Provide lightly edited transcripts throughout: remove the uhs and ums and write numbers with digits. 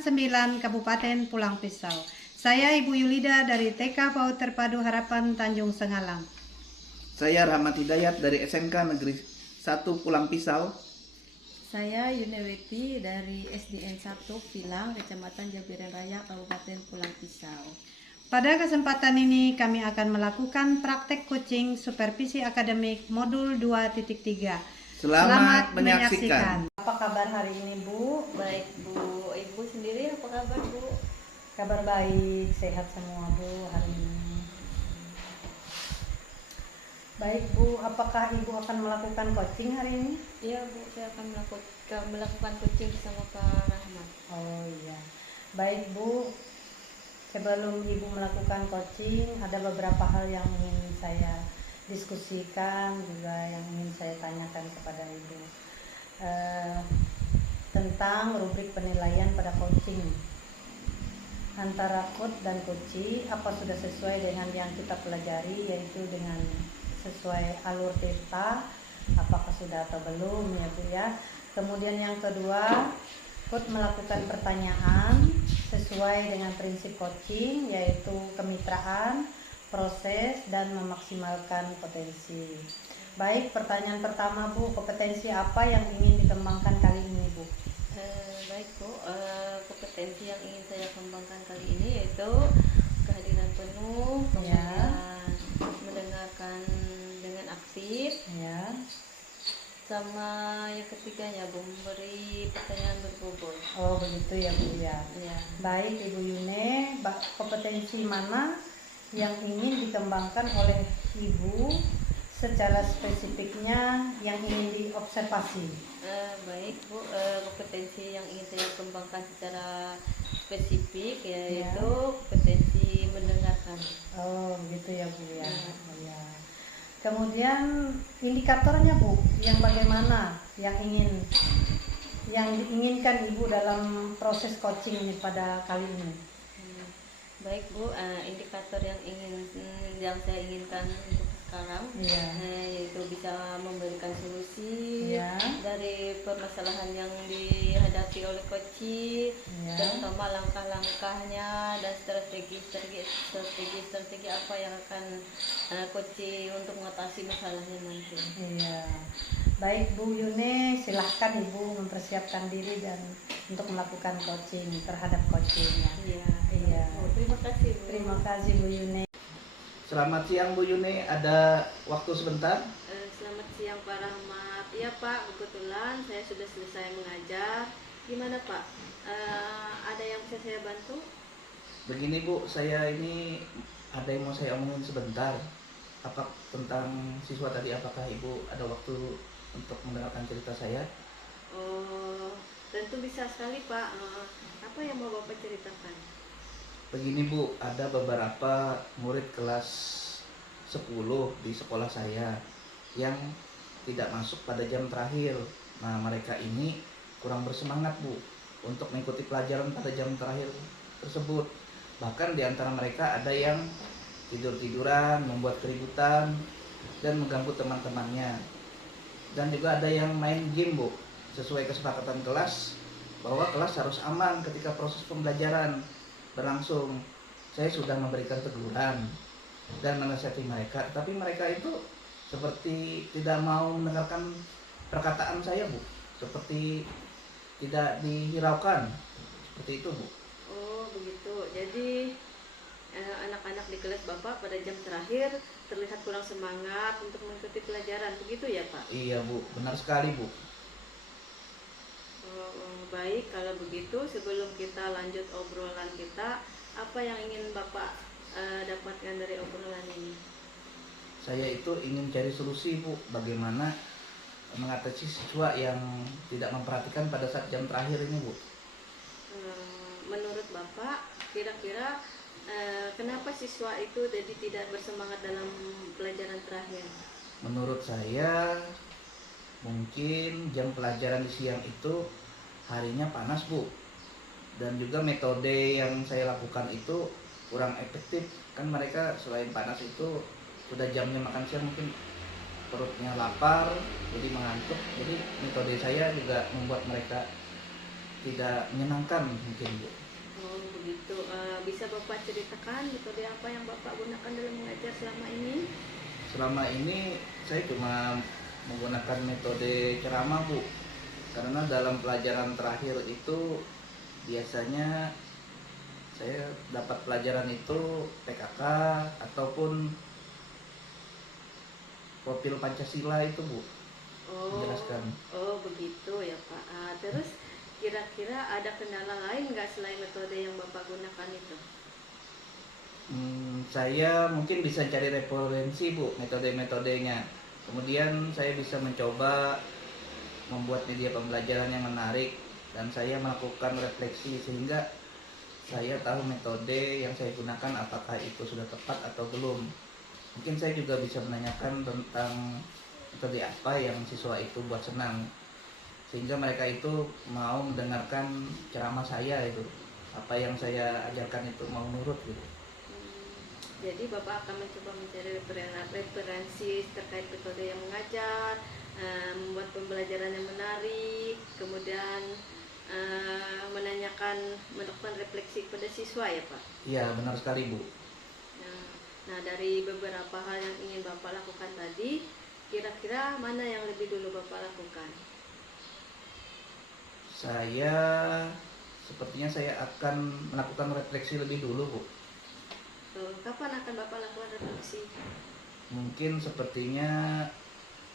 Kecamatan 9, Kabupaten Pulang Pisau. Saya Ibu Yulida dari TK PAUD Terpadu Harapan Tanjung Sengalang. Saya Rahmat Hidayat dari SMK Negeri 1 Pulang Pisau. Saya Yuneweti dari SDN 1 Pilang, Kecamatan Jabiran Raya, Kabupaten Pulang Pisau. Pada kesempatan ini kami akan melakukan praktek coaching supervisi akademik modul 2.3. Selamat menyaksikan. Apa kabar hari ini, Bu? Baik Bu, Ibu sendiri apa kabar Bu? Kabar baik, sehat semua, Bu, hari ini. Baik, Bu, apakah Ibu akan melakukan coaching hari ini? Iya Bu, saya akan melakukan coaching bersama Pak Rahmat. Oh iya. Baik, Bu. Sebelum Ibu melakukan coaching, ada beberapa hal yang ingin saya diskusikan, juga yang ingin saya tanyakan kepada Ibu. Tentang rubrik penilaian pada coaching. Antara coach dan coachee, apa sudah sesuai dengan yang kita pelajari, yaitu dengan sesuai alur data, apakah sudah atau belum ya Bu ya. Kemudian yang kedua, coach melakukan pertanyaan sesuai dengan prinsip coaching, yaitu kemitraan, proses, dan memaksimalkan potensi. Baik, pertanyaan pertama Bu, kompetensi apa yang ingin dikembangkan kali ini Bu? Baik Bu, kompetensi yang ingin saya kembangkan kali ini yaitu kehadiran penuh, kemudian mendengarkan dengan aktif, Ya. sama yang ketiganya Bu, memberi pertanyaan berbobot. Oh begitu ya Bu ya. Ya. Baik Ibu Yune, kompetensi mana yang ingin dikembangkan oleh Ibu secara spesifiknya yang ingin diobservasi? Baik Bu, kompetensi yang ingin saya kembangkan secara spesifik yaitu kompetensi mendengarkan. Oh begitu ya Bu ya. Ya. Ya. Kemudian indikatornya Bu, yang bagaimana yang diinginkan Ibu dalam proses coaching ini pada kali ini? Baik Bu, indikator yang saya inginkan untuk sekarang yaitu bisa memberikan solusi dari permasalahan yang dihadapi oleh coaching, terutama langkah-langkahnya dan strategi apa yang akan coaching untuk mengatasi masalahnya nanti. Iya. Baik Bu Yune, silahkan Ibu mempersiapkan diri dan untuk melakukan coaching terhadap coachingnya. Iya. Iya. Terima kasih Bu. Terima kasih Bu Yune. Selamat siang Bu Yune, ada waktu sebentar? Selamat siang Pak Rahmat. Iya Pak, kebetulan saya sudah selesai mengajar. Gimana Pak? Ada yang bisa saya bantu? Begini Bu, saya ini ada yang mau saya omongin sebentar. Apa tentang siswa tadi, apakah Ibu ada waktu untuk mendengarkan cerita saya? Oh, tentu bisa sekali Pak. Apa yang mau Bapak ceritakan? Begini Bu, ada beberapa murid kelas 10 di sekolah saya yang tidak masuk pada jam terakhir. Nah, mereka ini kurang bersemangat Bu untuk mengikuti pelajaran pada jam terakhir tersebut. Bahkan di antara mereka ada yang tidur-tiduran, membuat keributan, dan mengganggu teman-temannya. Dan juga ada yang main game Bu, sesuai kesepakatan kelas bahwa kelas harus aman ketika proses pembelajaran berlangsung. Saya sudah memberikan teguran dan menasihati mereka, tapi mereka itu seperti tidak mau mendengarkan perkataan saya Bu, seperti tidak dihiraukan, seperti itu Bu. Oh begitu, jadi anak-anak di kelas Bapak pada jam terakhir terlihat kurang semangat untuk mengikuti pelajaran, begitu ya Pak? Iya Bu, benar sekali Bu. Baik, kalau begitu sebelum kita lanjut obrolan kita, apa yang ingin Bapak dapatkan dari obrolan ini? Saya itu ingin cari solusi Bu, bagaimana mengatasi siswa yang tidak memperhatikan pada saat jam terakhir ini Bu. Menurut Bapak, kira-kira kenapa siswa itu jadi tidak bersemangat dalam pelajaran terakhir? Menurut saya mungkin jam pelajaran di siang itu harinya panas Bu, dan juga metode yang saya lakukan itu kurang efektif. Kan mereka selain panas itu sudah jamnya makan siang, mungkin perutnya lapar jadi mengantuk. Jadi metode saya juga membuat mereka tidak menyenangkan mungkin Bu. Oh begitu. Bisa Bapak ceritakan metode apa yang Bapak gunakan dalam mengajar selama ini? Selama ini saya cuma menggunakan metode ceramah Bu, karena dalam pelajaran terakhir itu biasanya saya dapat pelajaran itu PKK ataupun profil Pancasila itu Bu, menjelaskan. Oh begitu ya Pak. Terus kira-kira ada kendala lain nggak selain metode yang Bapak gunakan itu? Saya mungkin bisa cari referensi Bu, metode-metodenya. Kemudian saya bisa mencoba membuat media pembelajaran yang menarik, dan saya melakukan refleksi sehingga saya tahu metode yang saya gunakan apakah itu sudah tepat atau belum. Mungkin saya juga bisa menanyakan tentang metode apa yang siswa itu buat senang, sehingga mereka itu mau mendengarkan ceramah saya itu, apa yang saya ajarkan itu mau nurut gitu. Jadi Bapak akan mencoba mencari referensi terkait metode yang mengajar, membuat pembelajaran yang menarik, kemudian melakukan refleksi kepada siswa ya Pak? Iya benar sekali Bu. Nah dari beberapa hal yang ingin Bapak lakukan tadi, kira-kira mana yang lebih dulu Bapak lakukan? Sepertinya saya akan melakukan refleksi lebih dulu Bu. Kapan akan Bapak lakukan refleksi? Mungkin sepertinya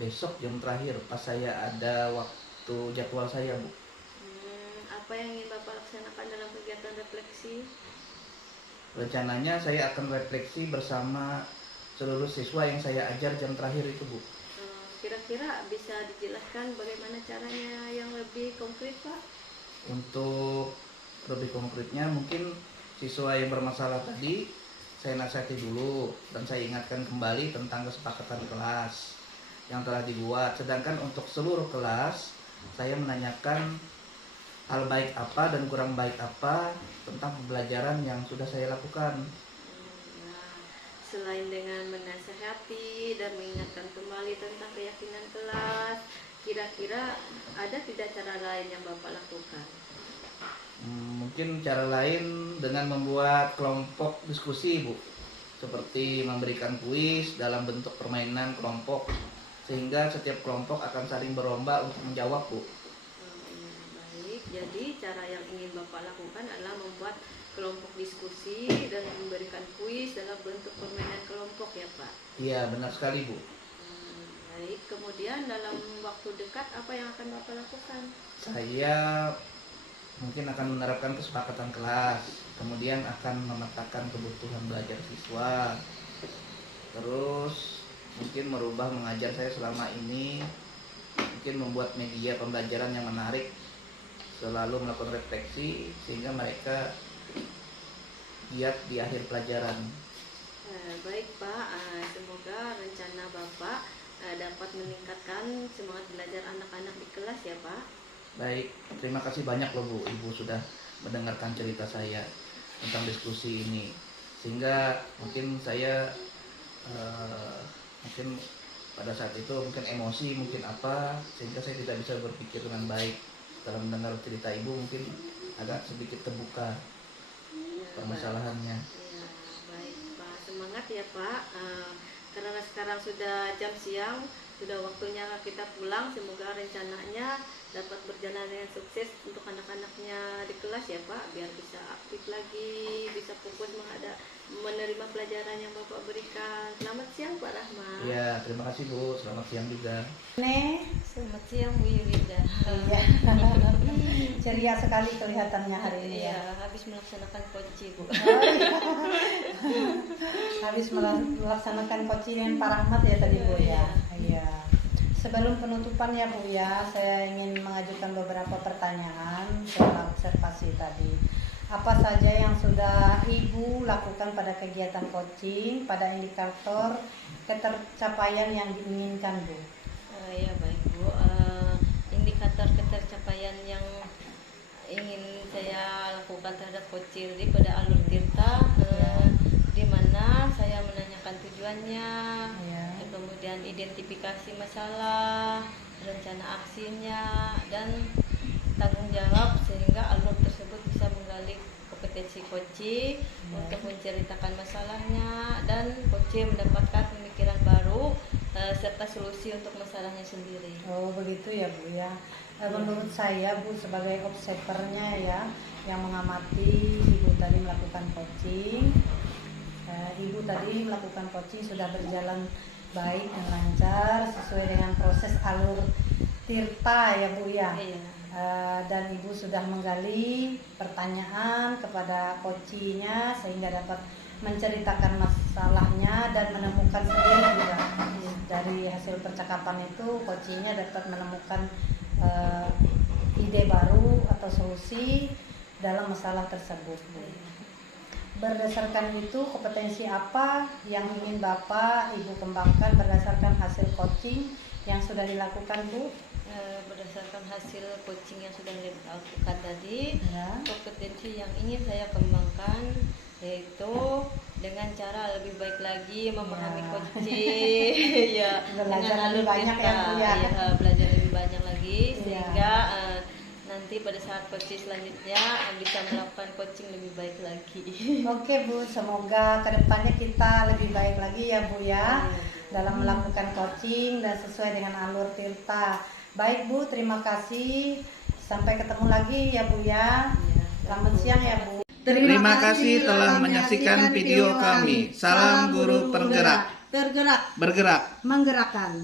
besok jam terakhir pas saya ada waktu jadwal saya Bu. Apa yang ingin Bapak laksanakan dalam kegiatan refleksi? Rencananya saya akan refleksi bersama seluruh siswa yang saya ajar jam terakhir itu Bu. Kira-kira bisa dijelaskan bagaimana caranya yang lebih konkret Pak? Untuk lebih konkretnya mungkin siswa yang bermasalah tadi saya nasihati dulu dan saya ingatkan kembali tentang kesepakatan kelas yang telah dibuat. Sedangkan untuk seluruh kelas saya menanyakan hal baik apa dan kurang baik apa tentang pembelajaran yang sudah saya lakukan. Selain dengan menasehati dan mengingatkan kembali tentang keyakinan kelas, kira-kira ada tidak cara lain yang Bapak lakukan? Mungkin cara lain dengan membuat kelompok diskusi Bu, seperti memberikan kuis dalam bentuk permainan kelompok, sehingga setiap kelompok akan saling berlomba untuk menjawab Bu. Baik, jadi cara yang ingin Bapak lakukan adalah membuat kelompok diskusi dan memberikan kuis dalam bentuk permainan kelompok ya Pak? Iya benar sekali Bu. Baik, kemudian dalam waktu dekat apa yang akan Bapak lakukan? Saya mungkin akan menerapkan kesepakatan kelas, kemudian akan memetakan kebutuhan belajar siswa, terus mungkin merubah mengajar saya selama ini, mungkin membuat media pembelajaran yang menarik, selalu melakukan refleksi sehingga mereka giat di akhir pelajaran. Baik Pak, semoga rencana Bapak dapat meningkatkan semangat belajar anak-anak di kelas ya Pak. Baik, terima kasih banyak loh Bu, Ibu sudah mendengarkan cerita saya tentang diskusi ini, sehingga mungkin saya mungkin pada saat itu mungkin emosi, mungkin apa, sehingga saya tidak bisa berpikir dengan baik. Setelah mendengar cerita Ibu mungkin agak sedikit terbuka permasalahannya. Ya, baik Pak, semangat ya Pak. Karena sekarang sudah jam siang, sudah waktunya kita pulang. Semoga rencananya dapat berjalan dengan sukses untuk anak-anaknya di kelas ya Pak, biar bisa aktif lagi, bisa fokus menerima pelajaran yang Bapak berikan. Selamat siang Pak Rahmat. Ya, terima kasih Bu. Selamat siang juga. Selamat siang Bu Yulida. Iya. Ceria sekali kelihatannya hari ini ya. Iya, habis melaksanakan koci Bu. Habis melaksanakan coaching Pak Rahmat ya tadi Bu ya. Iya. Sebelum penutupan ya Bu ya, saya ingin mengajukan beberapa pertanyaan soal observasi tadi. Apa saja yang sudah Ibu lakukan pada kegiatan coaching, pada indikator ketercapaian yang diinginkan Bu? Ya baik Bu, indikator ketercapaian yang ingin saya lakukan terhadap coaching pada Alur Tirta, di mana saya menanyakan tujuannya, kemudian identifikasi masalah, rencana aksinya, dan tanggung jawab, sehingga semoga alur tersebut bisa menggali kompetensi Koci untuk menceritakan masalahnya, dan Koci mendapatkan pemikiran baru serta solusi untuk masalahnya sendiri. Oh begitu ya Bu ya. Menurut saya Bu sebagai observernya ya, yang mengamati Ibu tadi melakukan coaching, Ibu tadi melakukan coaching sudah berjalan baik dan lancar sesuai dengan proses alur Tirta ya Bu ya. Iya. Dan Ibu sudah menggali pertanyaan kepada coachingnya sehingga dapat menceritakan masalahnya dan menemukan sendiri juga. Dari hasil percakapan itu coachingnya dapat menemukan ide baru atau solusi dalam masalah tersebut. Berdasarkan itu, kompetensi apa yang ingin Bapak Ibu kembangkan berdasarkan hasil coaching yang sudah dilakukan Bu? Berdasarkan hasil coaching yang sudah dilakukan tadi, Ya. kompetensi yang ingin saya kembangkan yaitu dengan cara lebih baik lagi memahami Ya. coaching, ya, Belajar dengan lebih alur banyak ya, Tirta, Bu, ya. ya, belajar lebih banyak lagi Ya. sehingga nanti pada saat coaching selanjutnya bisa melakukan coaching lebih baik lagi. Oke Bu, semoga kedepannya kita lebih baik lagi ya Bu ya dalam melakukan coaching dan sesuai dengan alur Tirta. Baik Bu, terima kasih. Sampai ketemu lagi ya Bu ya. Selamat siang ya Bu. Terima kasih telah menyaksikan video kami. Salam guru penggerak. Bergerak, Bergerak. menggerakkan.